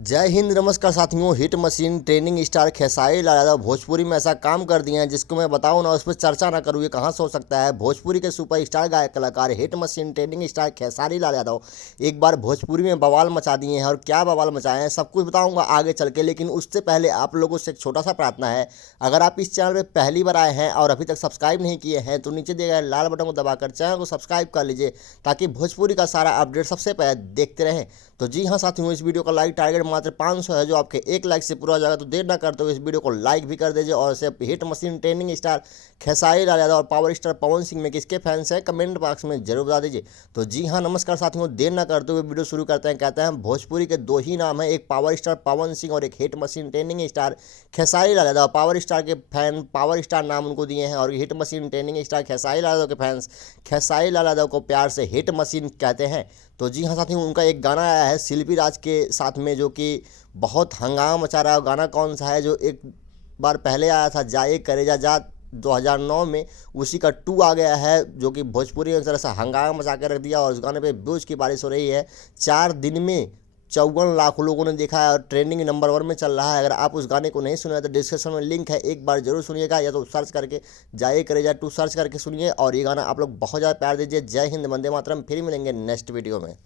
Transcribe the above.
जय हिंद, नमस्कार साथियों। Hit machine training star Khesari Lal Yadav Bhojpuri में ऐसा काम कर दिए हैं जिसको मैं बताऊं ना उस पर चर्चा ना करूँ, ये कहाँ से हो सकता है। भोजपुरी के सुपरस्टार गायक कलाकार hit machine training star Khesari Lal Yadav एक बार भोजपुरी में बवाल मचा दिए हैं। और क्या बवाल मचाए हैं सब कुछ बताऊंगा आगे चल के, लेकिन उससे पहले आप लोगों से एक छोटा सा प्रार्थना है। अगर आप इस चैनल पर पहली बार आए हैं और अभी तक सब्सक्राइब नहीं किए हैं तो नीचे दिए गए लाल बटन को दबाकर चैनल को सब्सक्राइब कर लीजिए, ताकि भोजपुरी का सारा अपडेट सबसे पहले देखते रहें। तो जी हाँ साथियों, इस वीडियो का लाइक टारगेट मात्र 500 है, जो आपके एक लाइक से पूरा हो जाएगा। तो देर ना करते हुए इस वीडियो को लाइक भी कर दीजिए। और सिर्फ hit machine training star Khesari Lal Yadav और पावर स्टार पवन सिंह में किसके फैंस हैं कमेंट बॉक्स में जरूर बता दीजिए। तो जी हाँ, नमस्कार साथियों, देर ना करते हुए वीडियो शुरू करते हैं। कहते हैं भोजपुरी के दो ही नाम हैं, एक पावर स्टार पवन सिंह और एक hit machine training star Khesari Lal Yadav. Power star के फैन पावर स्टार नाम उनको दिए हैं और hit machine training star Khesari Lal Yadav के फैंस खेसारी लाल यादव को प्यार से हिट मशीन कहते हैं। तो जी हाँ साथियों, उनका एक गाना आया है शिल्पी राज के साथ में, जो कि बहुत हंगामा मचा रहा है। गाना कौन सा है? जो एक बार पहले आया था, जाए करेजा जा 2009 में, उसी का 2 आ गया है, जो कि भोजपुरी में एक तरह से हंगामा मचा के रख दिया। और उस गाने पे व्यूज की बारिश हो रही है। 4 दिन में 54 लाख लोगों ने देखा है और ट्रेंडिंग नंबर 1 में चल रहा है। अगर आप उस गाने को नहीं सुने तो डिस्क्रिप्शन में लिंक है, एक बार जरूर सुनिएगा, या तो सर्च करके जाए करेजा 2 सर्च करके सुनिए। और ये गाना आप लोग बहुत ज़्यादा प्यार दीजिए। जय हिंद, वंदे मातरम। फिर मिलेंगे नेक्स्ट वीडियो में।